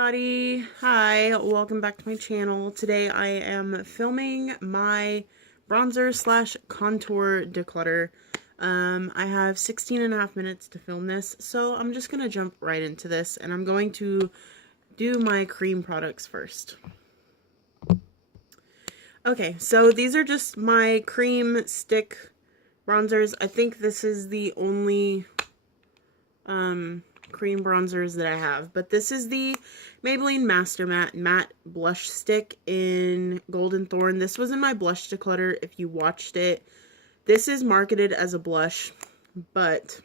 Everybody, hi, welcome back to my channel. Today I am filming my bronzer slash contour declutter. I have 16 and a half minutes to film this, so I'm just going to jump right into this, and I'm going to do my cream products first. Okay, so these are just my cream stick bronzers. I think this is the only cream bronzers that I have, but this is the Maybelline Master Matte Blush Stick in Golden Thorn. This was in my blush declutter if you watched it. This is marketed as a blush, but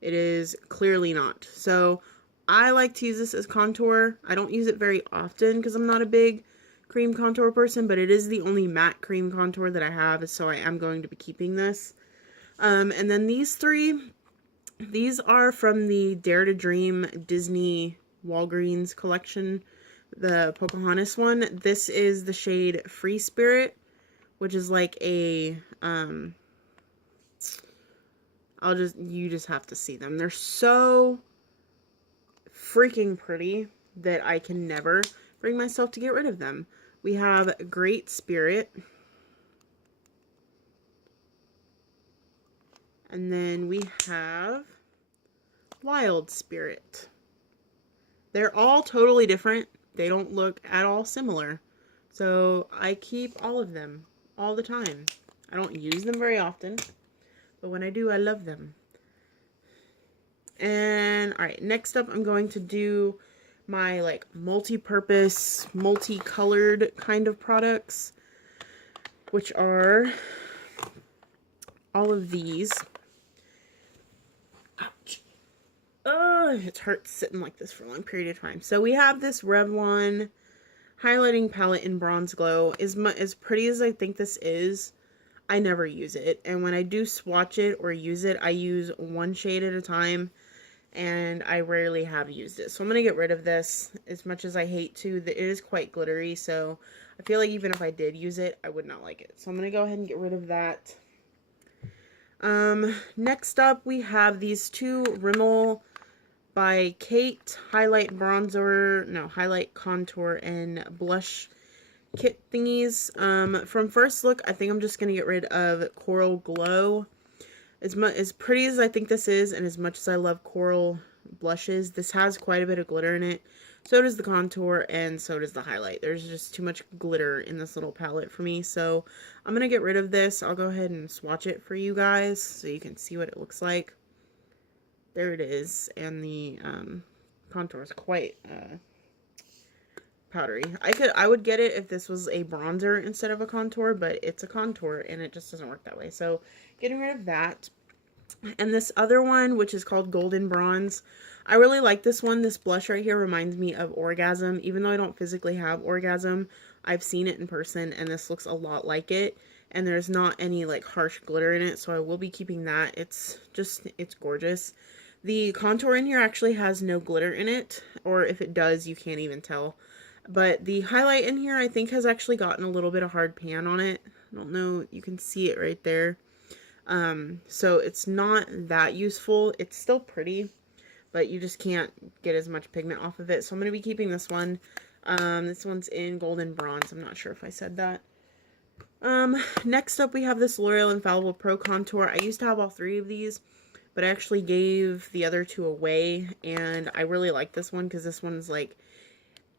it is clearly not. So I like to use this as contour. I don't use it very often because I'm not a big cream contour person, but it is the only matte cream contour that I have, so I am going to be keeping this. And then these are from the Dare to Dream Disney Walgreens collection, the Pocahontas one. This is the shade Free Spirit, which is like a, you just have to see them. They're so freaking pretty that I can never bring myself to get rid of them. We have Great Spirit. And then we have Wild Spirit. They're all totally different. They don't look at all similar. So I keep all of them all the time. I don't use them very often, but when I do, I love them. And alright, next up I'm going to do my like multi-purpose, multicolored kind of products, which are all of these. Ouch. It hurts sitting like this for a long period of time. So we have this Revlon highlighting palette in Bronze Glow. As pretty as I think this is, I never use it. And when I do swatch it or use it, I use one shade at a time. And I rarely have used it. So I'm going to get rid of this as much as I hate to. It is quite glittery. So I feel like even if I did use it, I would not like it. So I'm going to go ahead and get rid of that. Next up, we have these two Rimmel by Kate highlight contour and blush kit thingies. From first look, I think I'm just gonna get rid of Coral Glow. As pretty as I think this is, and as much as I love coral blushes, this has quite a bit of glitter in it. So does the contour, and so does the highlight. There's just too much glitter in this little palette for me, so I'm going to get rid of this. I'll go ahead and swatch it for you guys so you can see what it looks like. There it is, and the contour is quite powdery. I would get it if this was a bronzer instead of a contour, but it's a contour, and it just doesn't work that way. So getting rid of that. And this other one, which is called Golden Bronze, I really like this one. This blush right here reminds me of Orgasm. Even though I don't physically have Orgasm, I've seen it in person, and this looks a lot like it. And there's not any like harsh glitter in it, so I will be keeping that. It's gorgeous. The contour in here actually has no glitter in it, or if it does, you can't even tell. But the highlight in here, I think, has actually gotten a little bit of hard pan on it. I don't know, you can see it right there. So it's not that useful. It's still pretty, but you just can't get as much pigment off of it. So I'm going to be keeping this one. This one's in Golden Bronze. I'm not sure if I said that. Next up we have this L'Oreal Infallible Pro Contour. I used to have all three of these, but I actually gave the other two away, and I really like this one because this one's like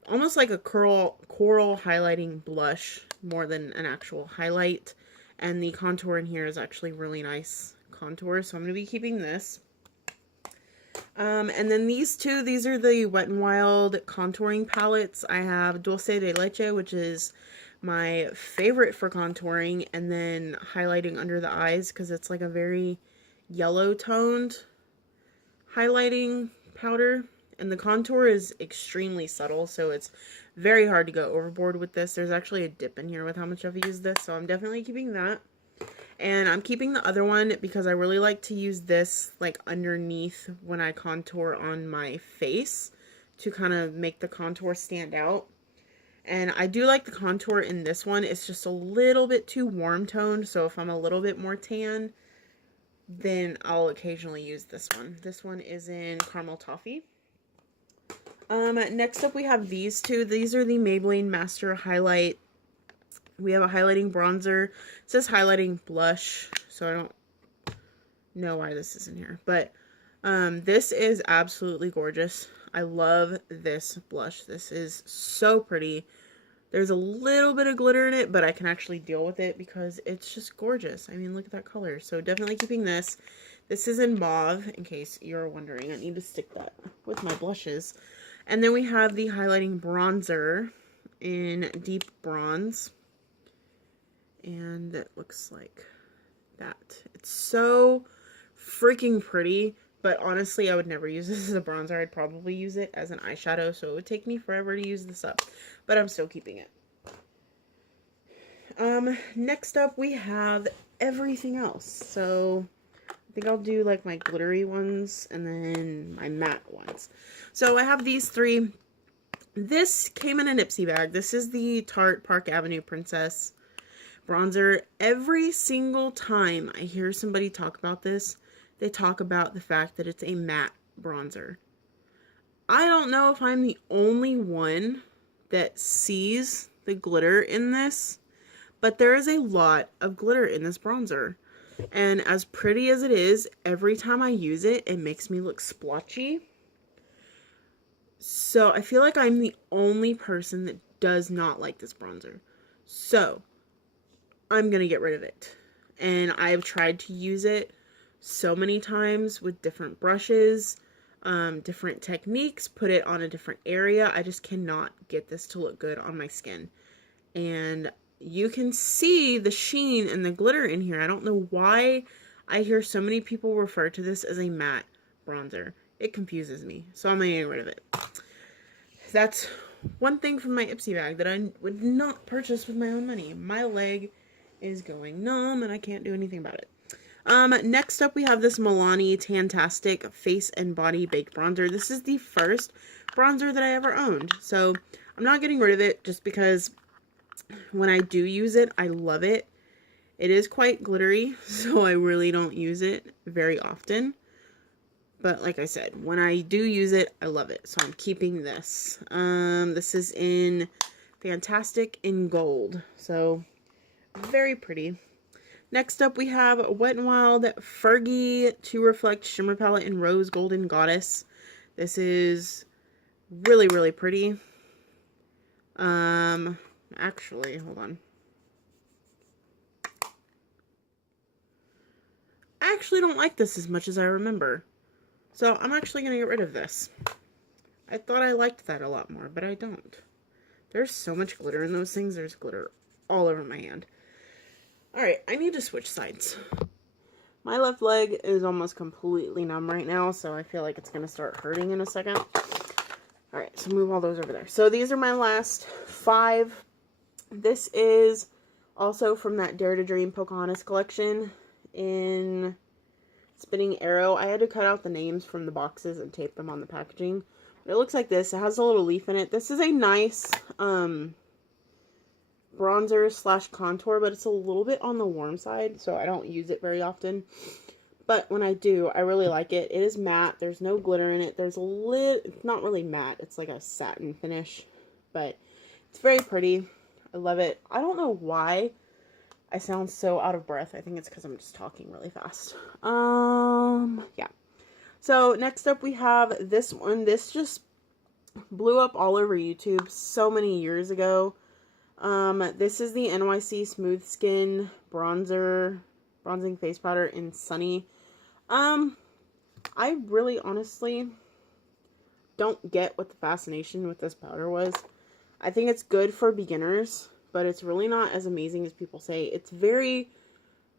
almost like a coral highlighting blush more than an actual highlight. And the contour in here is actually really nice contour, so I'm going to be keeping this. And then these are the Wet n Wild contouring palettes. I have Dulce de Leche, which is my favorite for contouring, and then highlighting under the eyes because it's like a very yellow toned highlighting powder. And the contour is extremely subtle, so it's very hard to go overboard with this. There's actually a dip in here with how much I've used this, so I'm definitely keeping that. And I'm keeping the other one because I really like to use this like underneath when I contour on my face to kind of make the contour stand out. And I do like the contour in this one. It's just a little bit too warm toned, so if I'm a little bit more tan, then I'll occasionally use this one. This one is in Caramel Toffee. Next up we have these two. These are the Maybelline Master Highlight. We have a highlighting bronzer. It says highlighting blush, so I don't know why this is in here. But this is absolutely gorgeous. I love this blush. This is so pretty. There's a little bit of glitter in it, but I can actually deal with it because it's just gorgeous. I mean, look at that color. So definitely keeping this. This is in mauve, in case you're wondering. I need to stick that with my blushes. And then we have the highlighting bronzer in deep bronze. And it looks like that. It's so freaking pretty. But honestly, I would never use this as a bronzer. I'd probably use it as an eyeshadow, so it would take me forever to use this up. But I'm still keeping it. Next up, we have everything else. So, I think I'll do like my glittery ones and then my matte ones. So, I have these three. This came in a Nipsey bag. This is the Tarte Park Avenue Princess bronzer. Every single time I hear somebody talk about this, they talk about the fact that it's a matte bronzer. I don't know if I'm the only one that sees the glitter in this, but there is a lot of glitter in this bronzer. And as pretty as it is, every time I use it, it makes me look splotchy. So I feel like I'm the only person that does not like this bronzer. So I'm going to get rid of it. And I've tried to use it so many times with different brushes, different techniques, put it on a different area. I just cannot get this to look good on my skin. And you can see the sheen and the glitter in here. I don't know why I hear so many people refer to this as a matte bronzer. It confuses me. So I'm going to get rid of it. That's one thing from my Ipsy bag that I would not purchase with my own money. My leg is going numb and I can't do anything about it. Next up we have this Milani Tantastic Face and Body Baked Bronzer. This is the first bronzer that I ever owned. So I'm not getting rid of it just because when I do use it, I love it. It is quite glittery, so I really don't use it very often. But like I said, when I do use it, I love it. So I'm keeping this. This is in Fantastic in Gold. So very pretty. Next up, we have Wet n Wild Fergie To Reflect Shimmer Palette in Rose Golden Goddess. This is really, really pretty. Actually, hold on. I actually don't like this as much as I remember. So I'm actually going to get rid of this. I thought I liked that a lot more, but I don't. There's so much glitter in those things. There's glitter all over my hand. Alright, I need to switch sides. My left leg is almost completely numb right now, so I feel like it's going to start hurting in a second. Alright, so move all those over there. So these are my last 5. This is also from that Dare to Dream Pocahontas collection in Spinning Arrow. I had to cut out the names from the boxes and tape them on the packaging. But it looks like this. It has a little leaf in it. This is a nice bronzer slash contour, but it's a little bit on the warm side, so I don't use it very often. But when I do, I really like it. It is matte. There's no glitter in it. There's a it's not really matte. It's like a satin finish, but it's very pretty. I love it. I don't know why I sound so out of breath. I think it's because I'm just talking really fast. Yeah. So next up we have this one. This just blew up all over YouTube so many years ago. This is the NYC Smooth Skin bronzing face powder in Sunny. I really honestly don't get what the fascination with this powder was. I think it's good for beginners, but it's really not as amazing as people say. It's very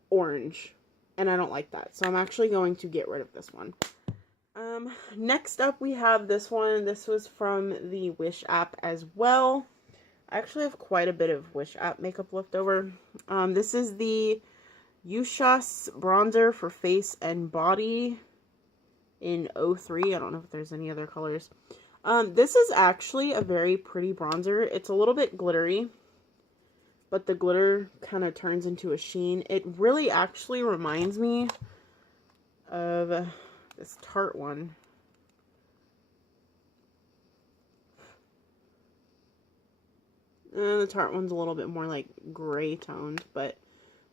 orange, and I don't like that. So I'm actually going to get rid of this one. Next up we have this one. This was from the Wish app as well. I actually have quite a bit of Wish app makeup left over. This is the Yushas bronzer for face and body in 03. I don't know if there's any other colors. This is actually a very pretty bronzer. It's a little bit glittery, but the glitter kind of turns into a sheen. It really actually reminds me of this Tarte one. And the Tarte one's a little bit more like gray toned, but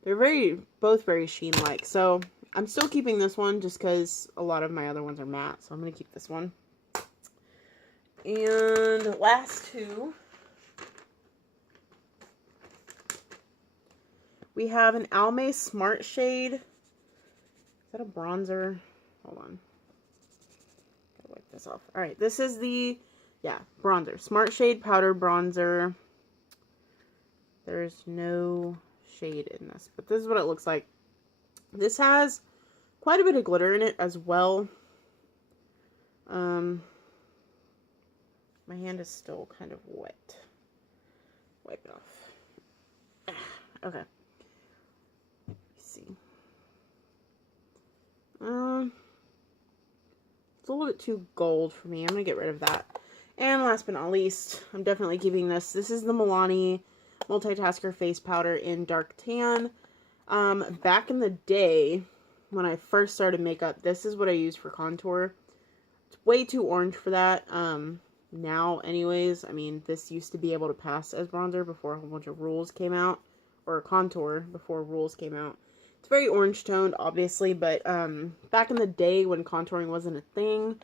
they're both very sheen-like. So I'm still keeping this one just because a lot of my other ones are matte. So I'm going to keep this one. And last two. We have an Almay Smart Shade. Is that a bronzer? Hold on. Gotta wipe this off. Alright, this is the, bronzer. Smart Shade Powder Bronzer. There's no shade in this, but this is what it looks like. This has quite a bit of glitter in it as well. My hand is still kind of wet. Wipe it off. Okay. See. It's a little bit too gold for me. I'm going to get rid of that. And last but not least, I'm definitely keeping this. This is the Milani Multitasker Face Powder in Dark Tan. Back in the day, when I first started makeup, this is what I used for contour. It's way too orange for that. Now, anyways, I mean, this used to be able to pass as bronzer before a whole bunch of rules came out. Or contour before rules came out. It's very orange toned, obviously, but back in the day when contouring wasn't a thing,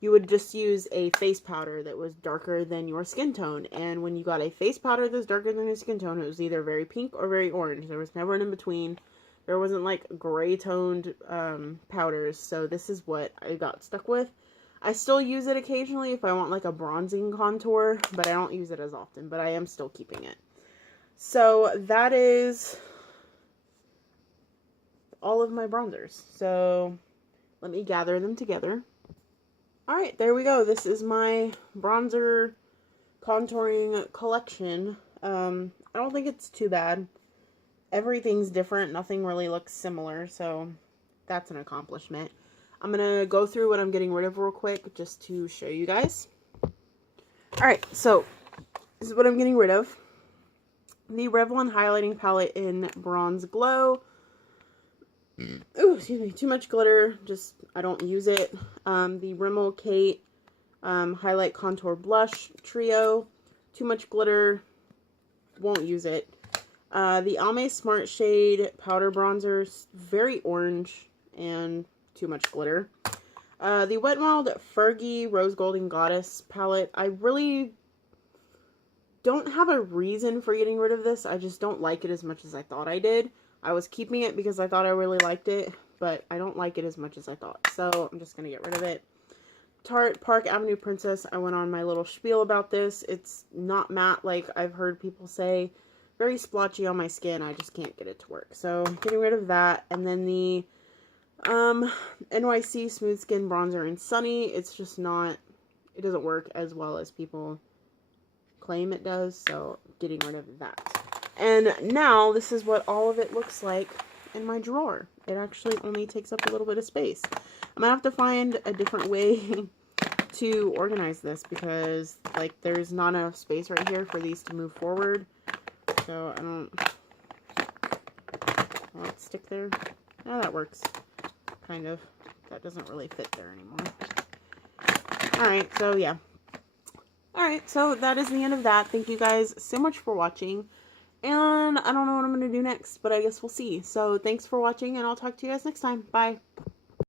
you would just use a face powder that was darker than your skin tone. And when you got a face powder that's darker than your skin tone, it was either very pink or very orange. There was never an in-between. There wasn't like gray toned powders, so this is what I got stuck with. I still use it occasionally if I want like a bronzing contour, but I don't use it as often, but I am still keeping it. So that is all of my bronzers. So let me gather them together. Alright, there we go. This is my bronzer contouring collection. I don't think it's too bad. Everything's different. Nothing really looks similar, so that's an accomplishment. I'm going to go through what I'm getting rid of real quick just to show you guys. Alright, so this is what I'm getting rid of. The Revlon Highlighting Palette in Bronze Glow. Ooh, excuse me. Too much glitter. Just, I don't use it. The Rimmel Kate Highlight Contour Blush Trio. Too much glitter. Won't use it. The Almay Smart Shade Powder Bronzer. Very orange and too much glitter. The Wet n Wild Fergie Rose Golden Goddess palette. I really don't have a reason for getting rid of this. I just don't like it as much as I thought I did. I was keeping it because I thought I really liked it, but I don't like it as much as I thought. So I'm just going to get rid of it. Tarte Park Avenue Princess. I went on my little spiel about this. It's not matte like I've heard people say. Very splotchy on my skin. I just can't get it to work. So getting rid of that. And then the NYC Smooth Skin Bronzer in Sunny. It's just not, it doesn't work as well as people claim it does. So getting rid of that. And now this is what all of it looks like in my drawer. It actually only takes up a little bit of space. I'm gonna have to find a different way to organize this because like there's not enough space right here for these to move forward. So I don't want it to stick there. Yeah, that works. Kind of. That doesn't really fit there anymore. Alright, so yeah. Alright, so that is the end of that. Thank you guys so much for watching. And I don't know what I'm going to do next, but I guess we'll see. So thanks for watching, and I'll talk to you guys next time. Bye.